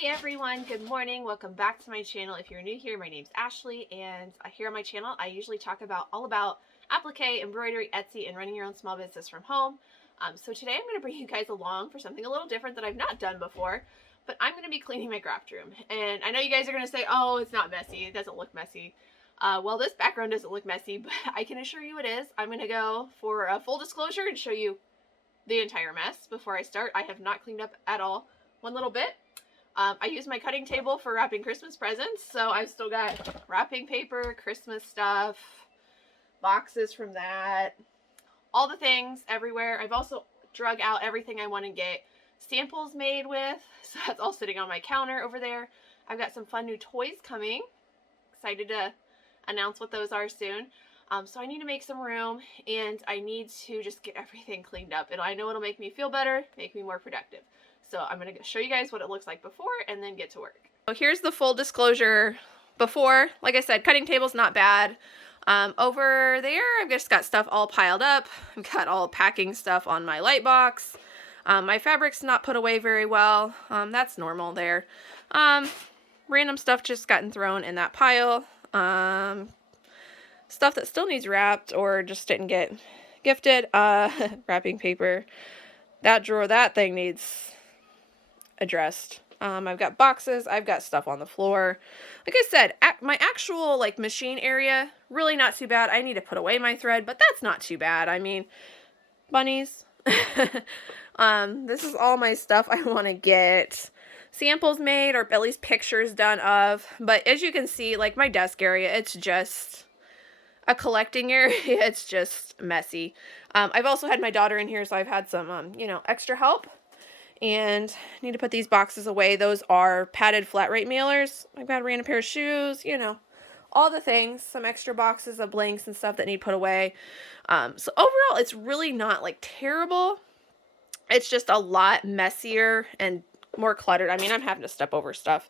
Hey everyone, good morning. Welcome back to my channel. If you're new here, my name's Ashley, and here on my channel I usually talk about all about applique, embroidery, Etsy, and running your own small business from home. So today I'm going to bring you guys along for something a little different that I've not done before, but I'm going to be cleaning my craft room. And I know you guys are going to say, oh, it's not messy, it doesn't look messy. Well, this background doesn't look messy, but I can assure you it is. I'm going to go for a full disclosure and show you the entire mess before I start. I have not cleaned up at all one little bit. I use my cutting table for wrapping Christmas presents, so I've still got wrapping paper, Christmas stuff, boxes from that, all the things everywhere. I've also drug out everything I want to get samples made with, so that's all sitting on my counter over there. I've got some fun new toys coming. Excited to announce what those are soon. So I need to make some room, and I need to just get everything cleaned up. And I know it'll make me feel better, make me more productive. So I'm going to show you guys what it looks like before and then get to work. So here's the full disclosure before. Like I said, cutting table's not bad. Over there, I've just got stuff all piled up. I've got all packing stuff on my light box. My fabric's not put away very well. That's normal there. Random stuff just gotten thrown in that pile. Stuff that still needs wrapped or just didn't get gifted. Wrapping paper. That drawer, that thing needs addressed. I've got boxes, I've got stuff on the floor. Like I said, my actual machine area, really not too bad. I need to put away my thread, but that's not too bad. I mean, bunnies. This is all my stuff I want to get samples made or at least pictures done of. But as you can see, like my desk area, it's just a collecting area. It's just messy. I've also had my daughter in here, so I've had some, extra help. And I need to put these boxes away. Those are padded flat rate mailers. I've got a random pair of shoes, all the things. Some extra boxes of blanks and stuff that need put away. So overall, it's really not terrible. It's just a lot messier and more cluttered. I mean, I'm having to step over stuff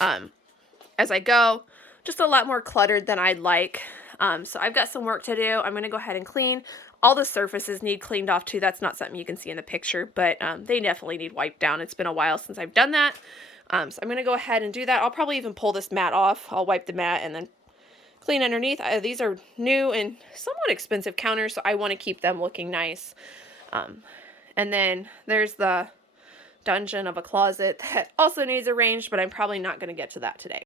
as I go. Just a lot more cluttered than I'd like. So I've got some work to do. I'm going to go ahead and clean. All the surfaces need cleaned off too. That's not something you can see in the picture, but they definitely need wiped down. It's been a while since I've done that. So I'm going to go ahead and do that. I'll probably even pull this mat off. I'll wipe the mat and then clean underneath. These are new and somewhat expensive counters, so I want to keep them looking nice. And then there's the dungeon of a closet that also needs arranged, but I'm probably not going to get to that today.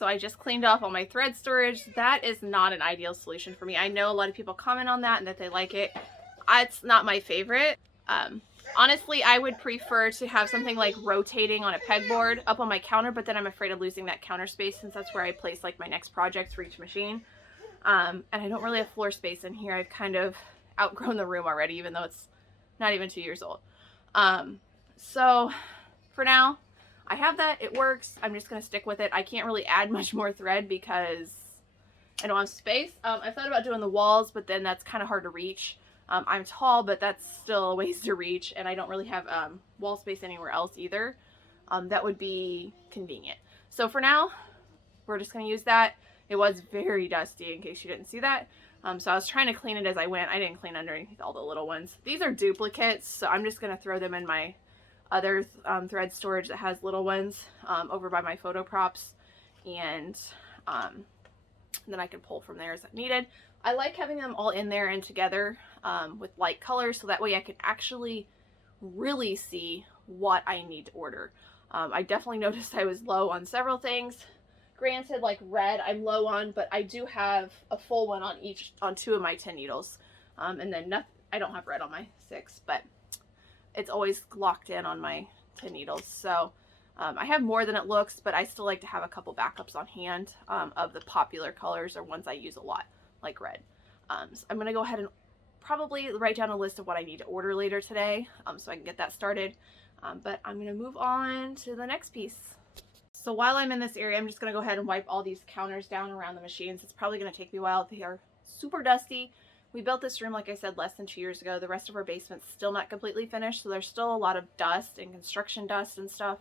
So I just cleaned off all my thread storage. That is not an ideal solution for me. I know a lot of people comment on that and that they like it. It's not my favorite. Honestly, I would prefer to have something like rotating on a pegboard up on my counter, but then I'm afraid of losing that counter space since that's where I place like my next projects for each machine. And I don't really have floor space in here. I've kind of outgrown the room already, even though it's not even 2 years old. So for now, I have that. It works. I'm just going to stick with it. I can't really add much more thread because I don't have space. I thought about doing the walls, but then that's kind of hard to reach. I'm tall, but that's still a ways to reach, and I don't really have wall space anywhere else either. That would be convenient. So for now, we're just going to use that. It was very dusty, in case you didn't see that. So I was trying to clean it as I went. I didn't clean underneath all the little ones. These are duplicates, so I'm just going to throw them in my other thread storage that has little ones over by my photo props, and then I can pull from there as needed. I like having them all in there and together with light colors, so that way I can actually really see what I need to order. I definitely noticed I was low on several things. Granted, like red I'm low on, but I do have a full one on 2 of my 10 needles. And then I don't have red on my 6, but it's always locked in on my 10 needles. So I have more than it looks, but I still like to have a couple backups on hand of the popular colors or ones I use a lot, like red. So I'm going to go ahead and probably write down a list of what I need to order later today so I can get that started. But I'm going to move on to the next piece. So while I'm in this area, I'm just going to go ahead and wipe all these counters down around the machines. It's probably going to take me a while. They are super dusty. We built this room, like I said, less than 2 years ago. The rest of our basement's still not completely finished, so there's still a lot of dust and construction dust and stuff.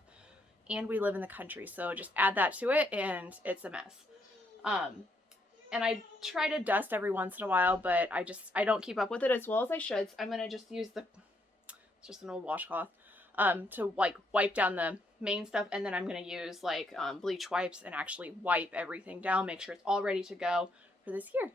And we live in the country, so just add that to it, and it's a mess. And I try to dust every once in a while, but I don't keep up with it as well as I should. So I'm going to just use it's just an old washcloth, to like wipe down the main stuff, and then I'm going to use like bleach wipes and actually wipe everything down, make sure it's all ready to go for this year.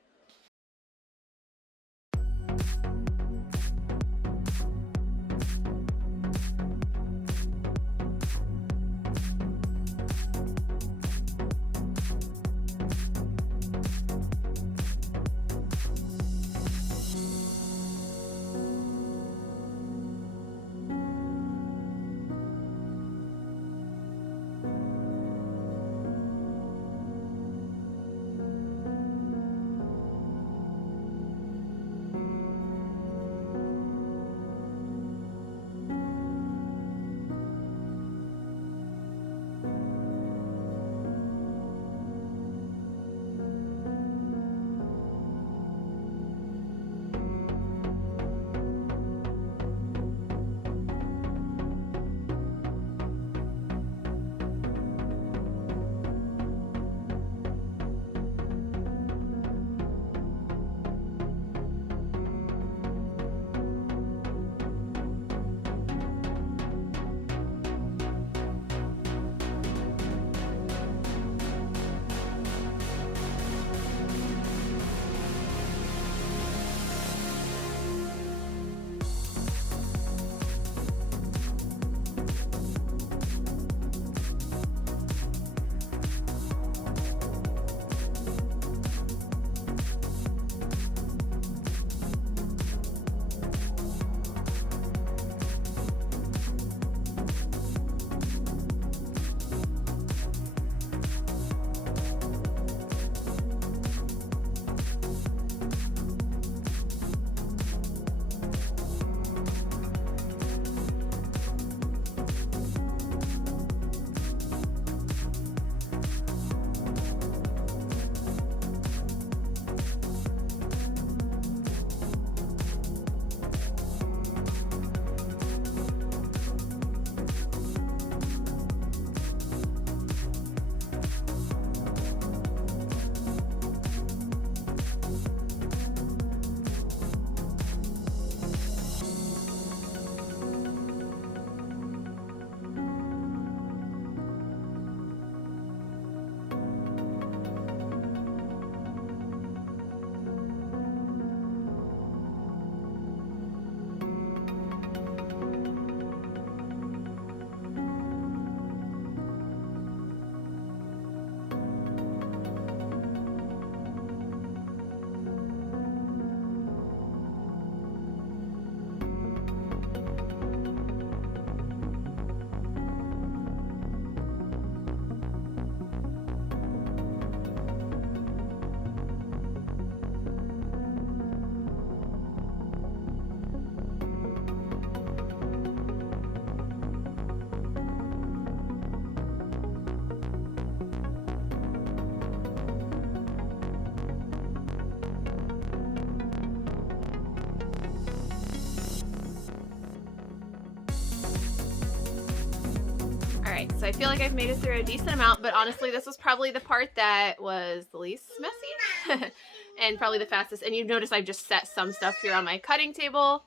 So I feel like I've made it through a decent amount, but honestly, this was probably the part that was the least messy and probably the fastest. And you've noticed I've just set some stuff here on my cutting table.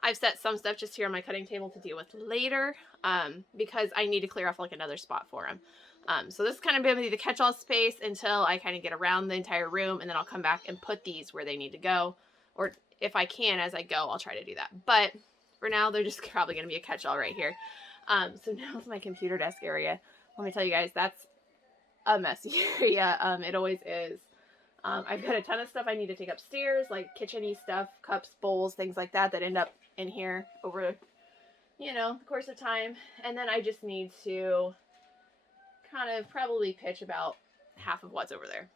I've set some stuff just here on my cutting table to deal with later because I need to clear off like another spot for them. So this is kind of going to be the catch-all space until I kind of get around the entire room, and then I'll come back and put these where they need to go. Or if I can, as I go, I'll try to do that. But for now, they're just probably going to be a catch-all right here. So now it's my computer desk area. Let me tell you guys, that's a messy area. It always is. I've got a ton of stuff I need to take upstairs, like kitchen-y stuff, cups, bowls, things like that end up in here over, you know, the course of time. And then I just need to kind of probably pitch about half of what's over there.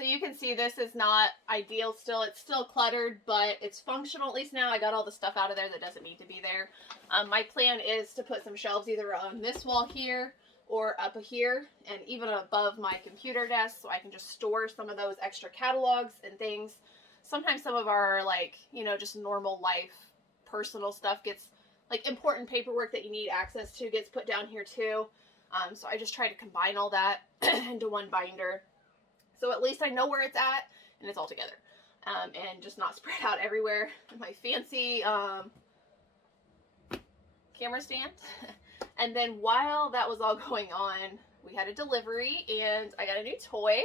You can see this is not ideal still. It's still cluttered, but it's functional. At least now I got all the stuff out of there that doesn't need to be there. My plan is to put some shelves either on this wall here or up here and even above my computer desk so I can just store some of those extra catalogs and things. Sometimes some of our, like, you know, just normal life personal stuff gets, like, important paperwork that you need access to gets put down here too. So I just try to combine all that into one binder. So at least I know where it's at and it's all together. And just not spread out everywhere. My fancy camera stand. And then while that was all going on, we had a delivery and I got a new toy.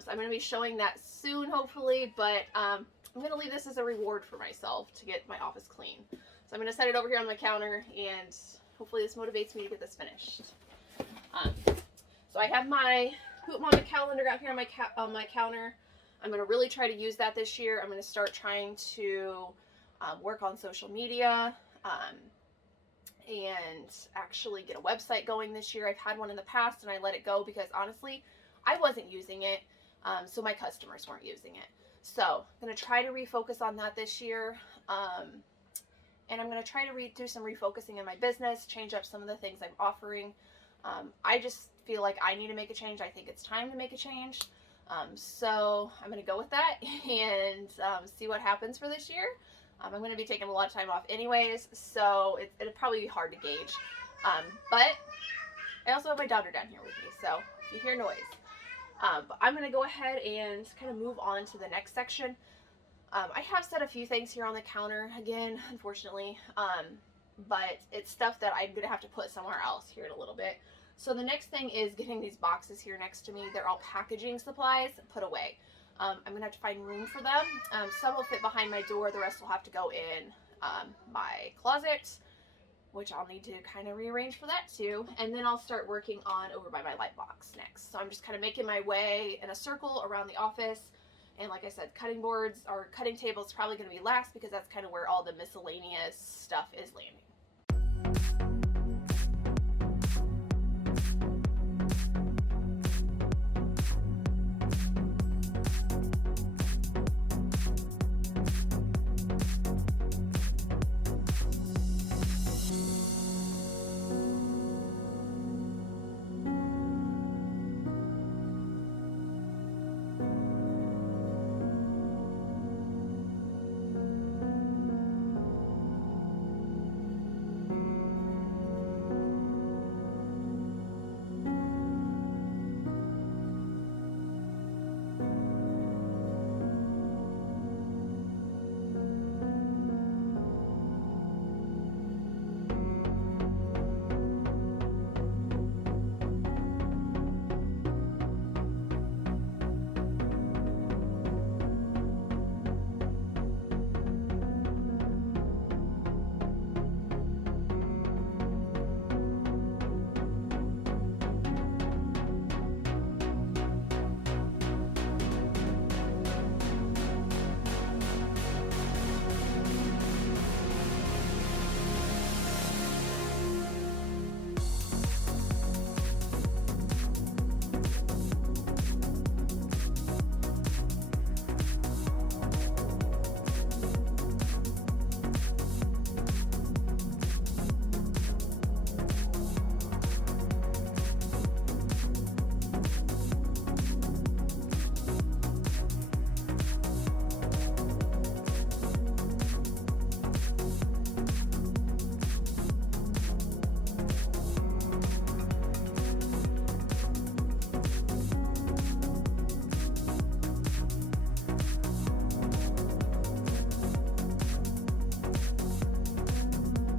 So I'm going to be showing that soon, hopefully. But I'm going to leave this as a reward for myself to get my office clean. So I'm going to set it over here on my counter and hopefully this motivates me to get this finished. So I have my Hoop Mama calendar out here on my counter. I'm going to really try to use that this year. I'm going to start trying to work on social media and actually get a website going this year. I've had one in the past and I let it go because honestly, I wasn't using it, so my customers weren't using it. So I'm going to try to refocus on that this year. And I'm going to try to do some refocusing in my business, change up some of the things I'm offering. I just feel like I need to make a change. I think it's time to make a change. So I'm going to go with that and see what happens for this year. I'm going to be taking a lot of time off anyways, so it'll probably be hard to gauge. But I also have my daughter down here with me, so if you hear noise. But I'm going to go ahead and kind of move on to the next section. I have set a few things here on the counter again, unfortunately, but it's stuff that I'm going to have to put somewhere else here in a little bit. So the next thing is getting these boxes here next to me. They're all packaging supplies put away. I'm going to have to find room for them. Some will fit behind my door. The rest will have to go in my closet, which I'll need to kind of rearrange for that too. And then I'll start working on over by my light box next. So I'm just kind of making my way in a circle around the office. And like I said, cutting boards or cutting tables is probably going to be last because that's kind of where all the miscellaneous stuff is landing.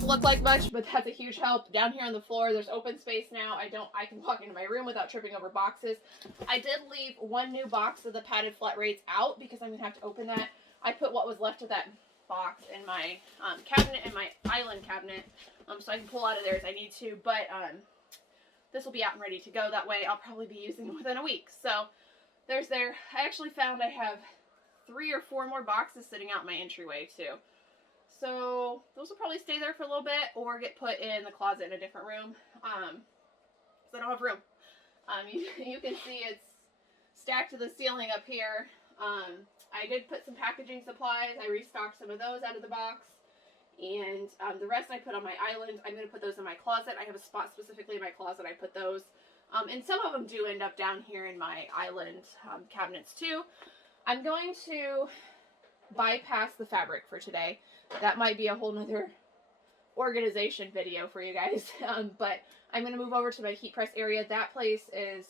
Look like much, but that's a huge help. Down here on the floor, there's open space now. I can walk into my room without tripping over boxes. I did leave one new box of the padded flat rates out because I'm gonna have to open that. I put what was left of that box in my cabinet, in my island cabinet, so I can pull out of there as I need to. But this will be out and ready to go. That way, I'll probably be using it within a week. So there's there. I actually found I have 3 or 4 more boxes sitting out in my entryway too. So those will probably stay there for a little bit or get put in the closet in a different room because I don't have room. You can see it's stacked to the ceiling up here. I did put some packaging supplies. I restocked some of those out of the box. And the rest I put on my island. I'm going to put those in my closet. I have a spot specifically in my closet I put those. And some of them do end up down here in my island cabinets too. I'm going to bypass the fabric for today. That might be a whole nother organization video for you guys. But I'm going to move over to my heat press area. That place is,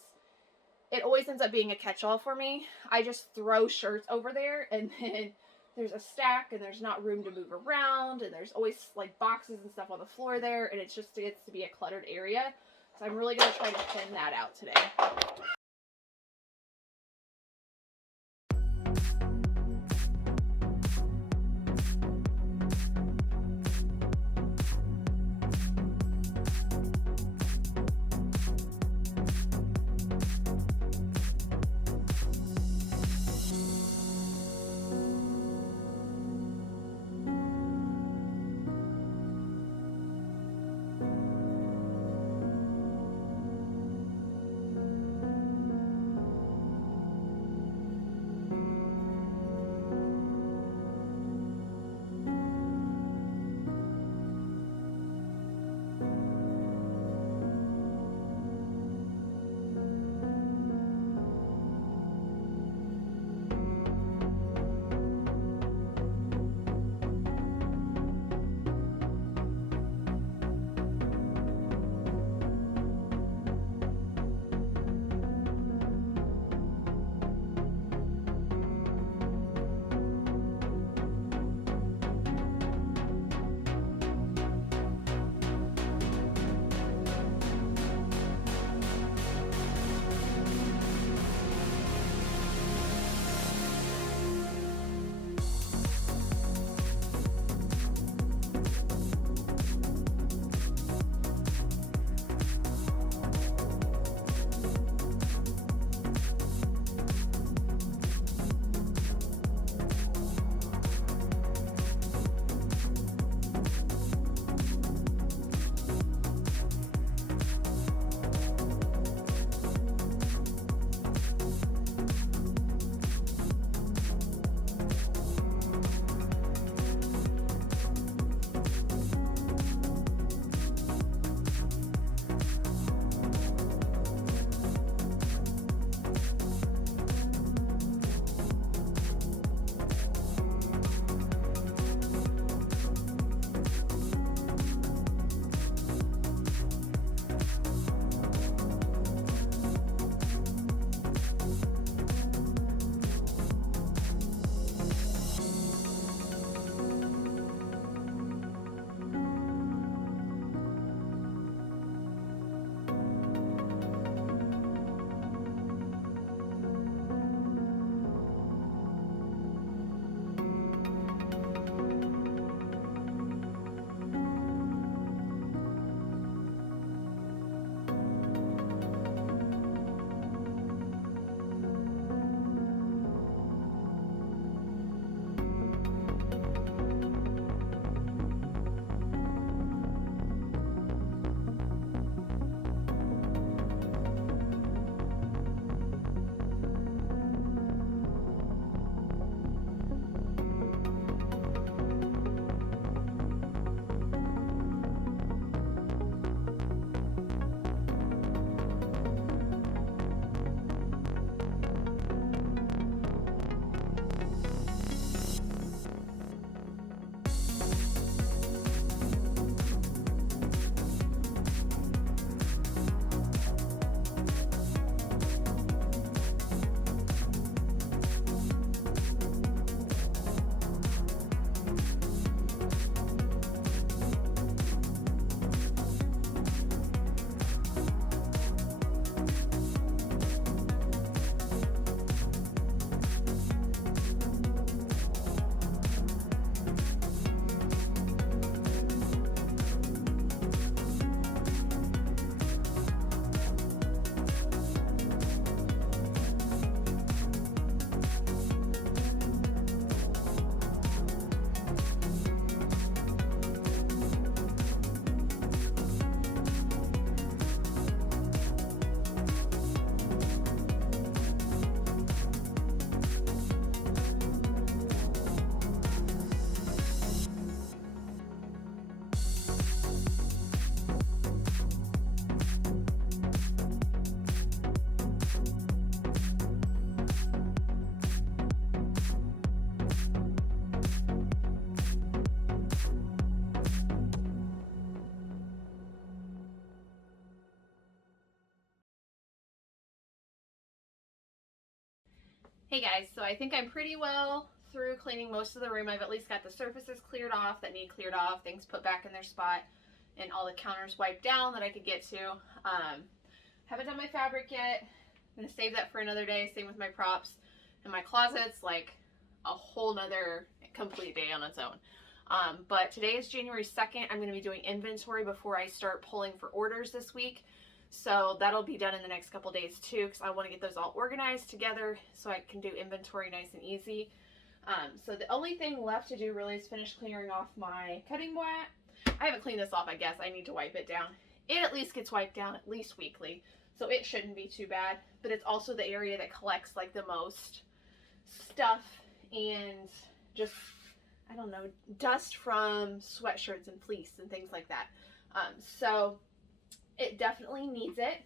it always ends up being a catch-all for me. I just throw shirts over there and then there's a stack and there's not room to move around and there's always like boxes and stuff on the floor there and it just gets to be a cluttered area. So I'm really going to try to thin that out today. Hey guys, so I think I'm pretty well through cleaning most of the room. I've at least got the surfaces cleared off that need cleared off, things put back in their spot, and all the counters wiped down that I could get to. Haven't done my fabric yet. I'm gonna save that for another day. Same with my props. And my closet's like a whole nother complete day on its own. But today is January 2nd. I'm gonna be doing inventory before I start pulling for orders this week. So that'll be done in the next couple days too, because I want to get those all organized together so I can do inventory nice and easy. So the only thing left to do really is finish clearing off my cutting mat. I haven't cleaned this off, I guess. I need to wipe it down. It at least gets wiped down at least weekly, so it shouldn't be too bad. But it's also the area that collects like the most stuff and just, I don't know, dust from sweatshirts and fleece and things like that. So it definitely needs it.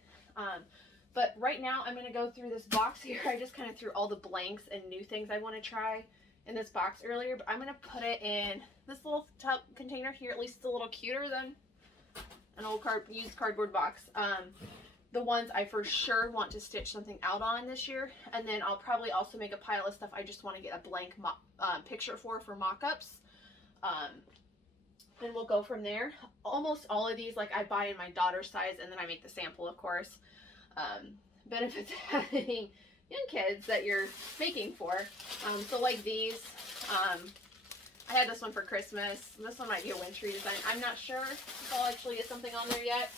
But right now I'm going to go through this box here. I just kind of threw all the blanks and new things I want to try in this box earlier, but I'm going to put it in this little tub container here. At least it's a little cuter than an old used cardboard box. The ones I for sure want to stitch something out on this year, and then I'll probably also make a pile of stuff I just want to get a blank picture for mock-ups. And we'll go from there. Almost all of these, like, I buy in my daughter's size, and then I make the sample, of course. Benefits of having young kids that you're making for. So like these, I had this one for Christmas. This one might be a wintry design. I'm not sure if I'll actually get something on there yet.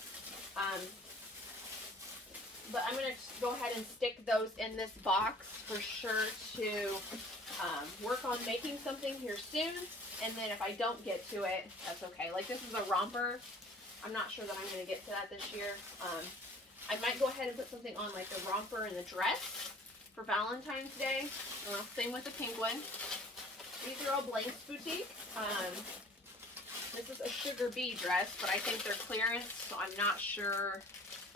But I'm going to go ahead and stick those in this box for sure to work on making something here soon. And then if I don't get to it, that's okay. Like this is a romper. I'm not sure that I'm going to get to that this year. I might go ahead and put something on like the romper and the dress for Valentine's Day. Same with the pink one. These are all Blanks Boutique. This is a Sugar Bee dress, but I think they're clearance, so I'm not sure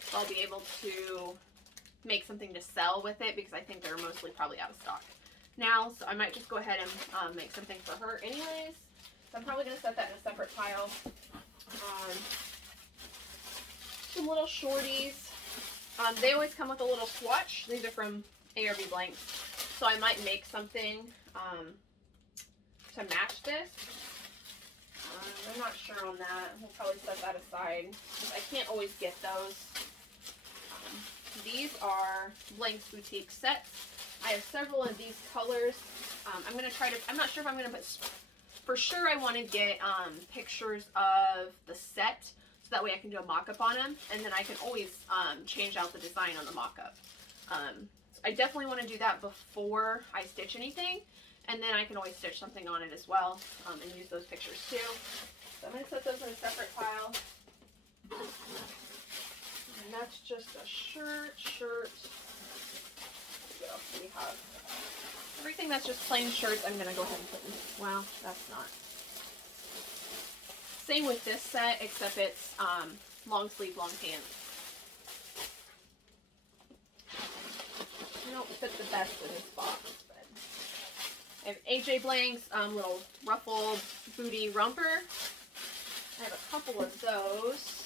if I'll be able to make something to sell with it because I think they're mostly probably out of stock now. So I might just go ahead and make something for her anyways. So I'm probably going to set that in a separate pile. Some little shorties. They always come with a little swatch. These are from ARB Blanks. So I might make something to match this. I'm not sure on that. We'll probably set that aside because I can't always get those. These are Blanks Boutique sets. I have several of these colors. I'm going to try to, I'm not sure if I'm going to put, for sure I want to get pictures of the set so that way I can do a mock-up on them, and then I can always change out the design on the mock-up. I definitely want to do that before I stitch anything, and then I can always stitch something on it as well and use those pictures too. So I'm going to set those in a separate pile. And that's just a shirt. What else do we have? Everything that's just plain shirts, I'm going to go ahead and put in. Well, that's not. Same with this set, except it's long sleeve, long pants. I don't fit the best in this box, but I have AJ Blank's little ruffled booty romper. I have a couple of those.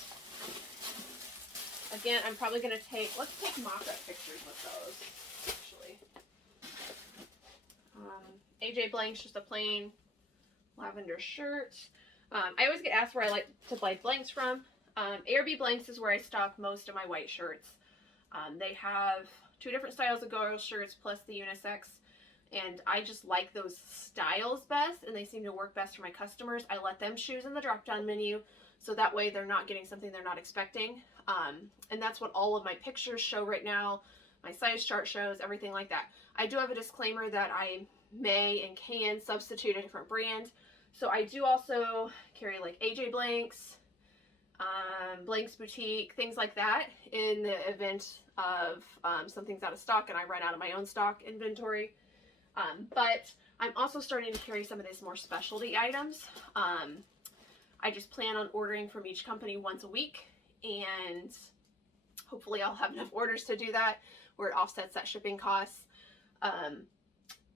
Again, I'm probably going to let's take mock-up pictures with those, actually. AJ Blank's just a plain lavender shirt. I always get asked where I like to buy blanks from. ARB Blanks is where I stock most of my white shirts. They have 2 different styles of girl shirts plus the unisex. And I just like those styles best, and they seem to work best for my customers. I let them choose in the drop-down menu, so that way they're not getting something they're not expecting. And that's what all of my pictures show right now. My size chart shows, everything like that. I do have a disclaimer that I may and can substitute a different brand. So I do also carry like AJ Blanks, Blanks Boutique, things like that in the event of something's out of stock and I run out of my own stock inventory. But I'm also starting to carry some of these more specialty items. I just plan on ordering from each company once a week, and hopefully I'll have enough orders to do that where it offsets that shipping costs.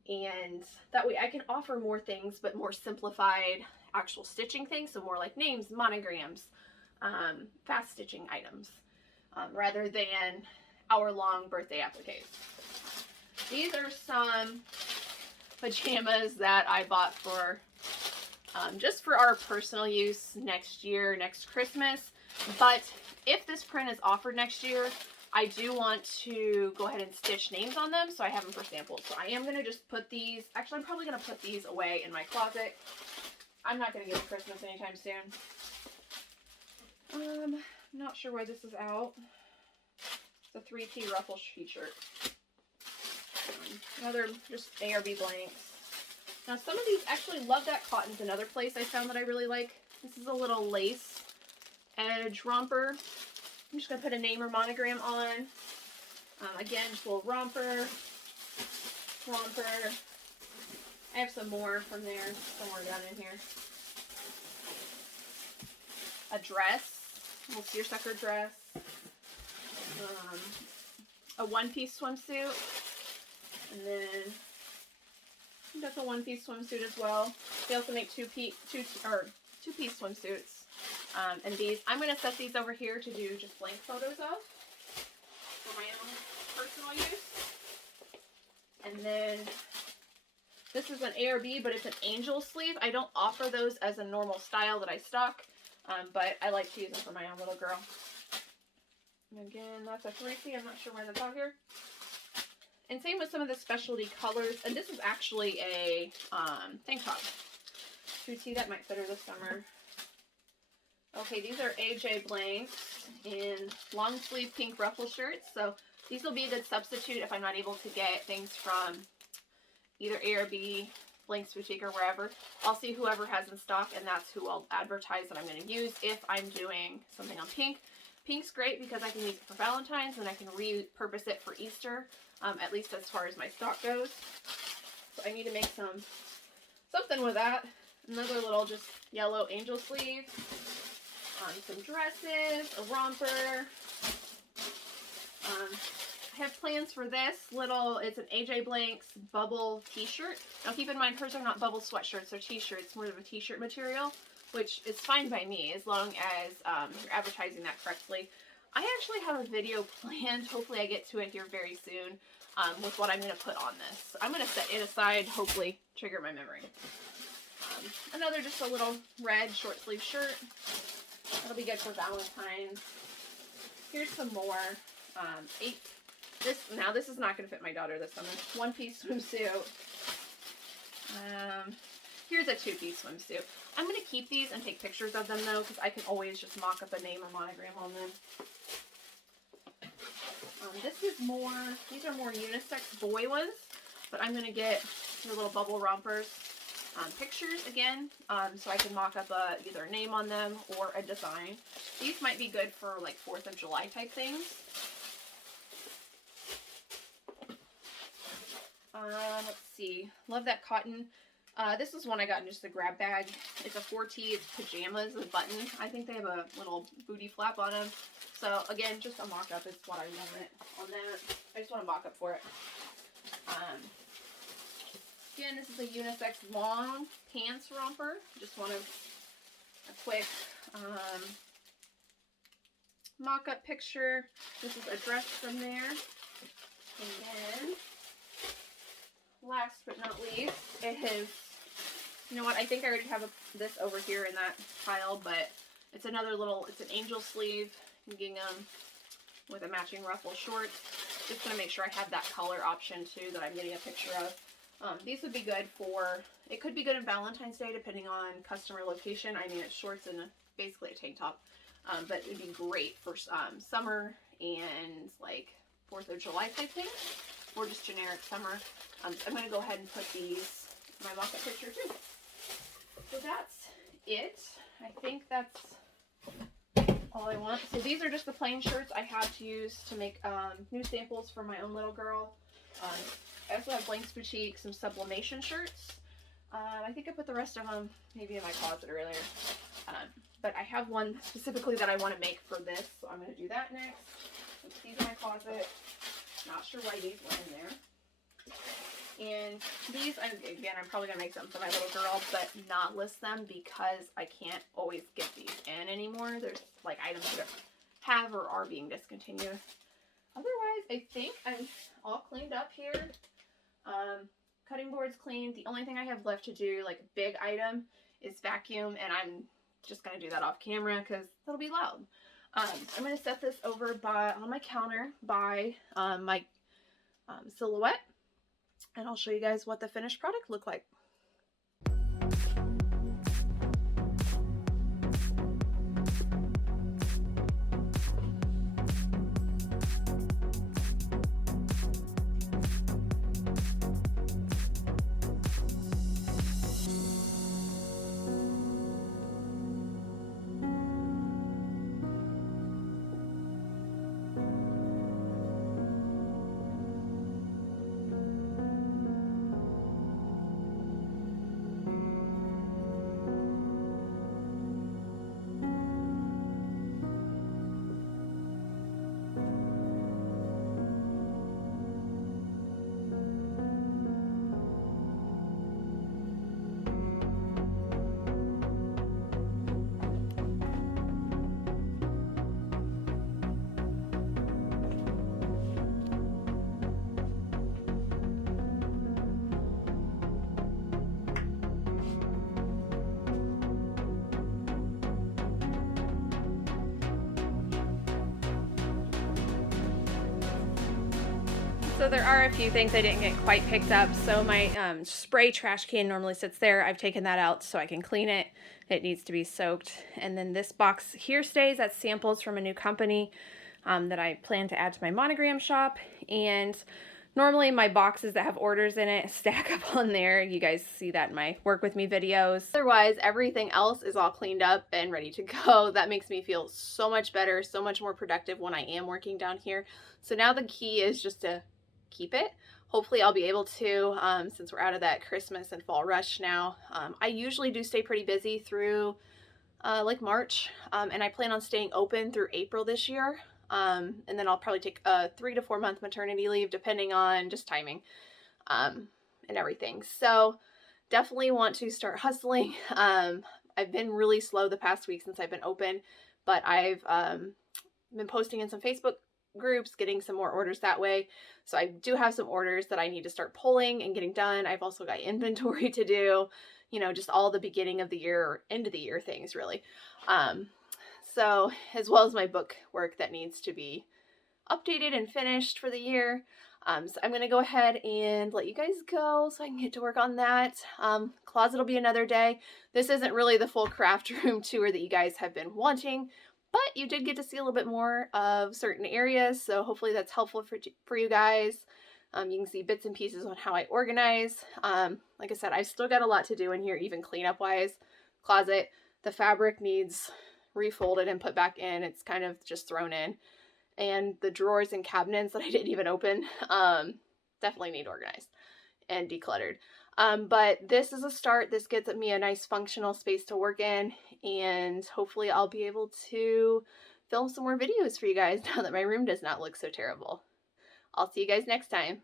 And that way I can offer more things, but more simplified actual stitching things. So more like names, monograms, fast stitching items, rather than hour-long birthday appliques. These are some pajamas that I bought for just for our personal use next year, next Christmas. But if this print is offered next year, I do want to go ahead and stitch names on them, so I have them for samples. So I am going to just put these, actually I'm probably going to put these away in my closet. I'm not going to get Christmas anytime soon. I'm not sure why this is out. It's a 3P ruffle t-shirt. Another just ARB blanks. Now some of these, actually Love That Cotton's another place I found that I really like. This is a little lace edge romper. I'm just going to put a name or monogram on. Again, just a little romper. I have some more from there somewhere down in here. A dress, a little seersucker dress. A one-piece swimsuit. And then that's a one-piece swimsuit as well. They also make two-piece swimsuits. And these, I'm going to set these over here to do just blank photos of for my own personal use. And then this is an ARB, but it's an angel sleeve. I don't offer those as a normal style that I stock, but I like to use them for my own little girl. And again, that's a 3C. I'm not sure why that's out here. And same with some of the specialty colors. And this is actually a tank top. 2T, that might fit her this summer. Okay, these are AJ blanks in long sleeve pink ruffle shirts. So these will be a good substitute if I'm not able to get things from either ARB, Blanks Boutique, or wherever. I'll see whoever has in stock, and that's who I'll advertise that I'm going to use if I'm doing something on pink. Pink's great because I can use it for Valentine's and I can repurpose it for Easter, at least as far as my stock goes. So I need to make something with that. Another little just yellow angel sleeve. Some dresses, a romper. I have plans for this little, it's an AJ Blanks bubble t-shirt. Now keep in mind, hers are not bubble sweatshirts, they're t-shirts, more of a t-shirt material, which is fine by me as long as you're advertising that correctly. I actually have a video planned, hopefully I get to it here very soon, with what I'm going to put on this. I'm going to set it aside, hopefully trigger my memory. Another just a little red short sleeve shirt. That'll be good for Valentine's. Here's some more. Now this is not going to fit my daughter this summer. One-piece swimsuit. Here's a two-piece swimsuit. I'm going to keep these and take pictures of them though, because I can always just mock up a name or monogram on them. These are more unisex boy ones, but I'm going to get your little bubble rompers. Pictures again, so I can mock up either a name on them or a design. These might be good for like 4th of July type things. Let's see. Love That Cotton. This is one I got in just a grab bag. It's a 4T. It's pajamas with button. I think they have a little booty flap on them. So again, just a mock-up is what I want on that. I just want a mock-up for it. Again, this is a unisex long pants romper. Just want a quick mock-up picture. This is a dress from there. And then, last but not least, it has, you know what, I think I already have this over here in that pile, but it's another little, it's an angel sleeve gingham with a matching ruffle shorts. Just going to make sure I have that color option too that I'm getting a picture of. These would be good for, it could be good in Valentine's Day depending on customer location. I mean, it's shorts and basically a tank top, but it would be great for summer and like 4th of July type things, or just generic summer. I'm going to go ahead and put these in my mock-up picture too. So that's it. I think that's all I want. So these are just the plain shirts I have to use to make new samples for my own little girl. I also have Blanks Boutique, some sublimation shirts. I think I put the rest of them maybe in my closet earlier. But I have one specifically that I want to make for this, so I'm going to do that next. Put these in my closet. Not sure why these went in there. And these, again, I'm probably going to make something for my little girl, but not list them because I can't always get these in anymore. There's like items that are being discontinued. Otherwise, I think I'm all cleaned up here. Cutting board's clean. The only thing I have left to do, like a big item, is vacuum, and I'm just going to do that off camera because that'll be loud. I'm going to set this over on my counter by my silhouette, and I'll show you guys what the finished product looked like. So there are a few things I didn't get quite picked up. So my spray trash can normally sits there. I've taken that out so I can clean it. It needs to be soaked. And then this box here stays. That's samples from a new company that I plan to add to my monogram shop. And normally my boxes that have orders in it stack up on there. You guys see that in my work with me videos. Otherwise, everything else is all cleaned up and ready to go. That makes me feel so much better, so much more productive when I am working down here. So now the key is just to keep it. Hopefully I'll be able to, since we're out of that Christmas and fall rush now. I usually do stay pretty busy through like March, and I plan on staying open through April this year. And then I'll probably take a 3 to 4 month maternity leave depending on just timing and everything. So definitely want to start hustling. I've been really slow the past week since I've been open, but I've been posting in some Facebook groups, getting some more orders that way. So I do have some orders that I need to start pulling and getting done. I've also got inventory to do, you know, just all the beginning of the year or end of the year things really. So as well as my book work that needs to be updated and finished for the year. So I'm going to go ahead and let you guys go so I can get to work on that. Closet will be another day. This isn't really the full craft room tour that you guys have been wanting, but you did get to see a little bit more of certain areas, so hopefully that's helpful for you guys. You can see bits and pieces on how I organize. Like I said, I've still got a lot to do in here, even cleanup wise. Closet, the fabric needs refolded and put back in. It's kind of just thrown in. And the drawers and cabinets that I didn't even open definitely need organized and decluttered. But this is a start. This gets me a nice functional space to work in, and hopefully I'll be able to film some more videos for you guys now that my room does not look so terrible. I'll see you guys next time.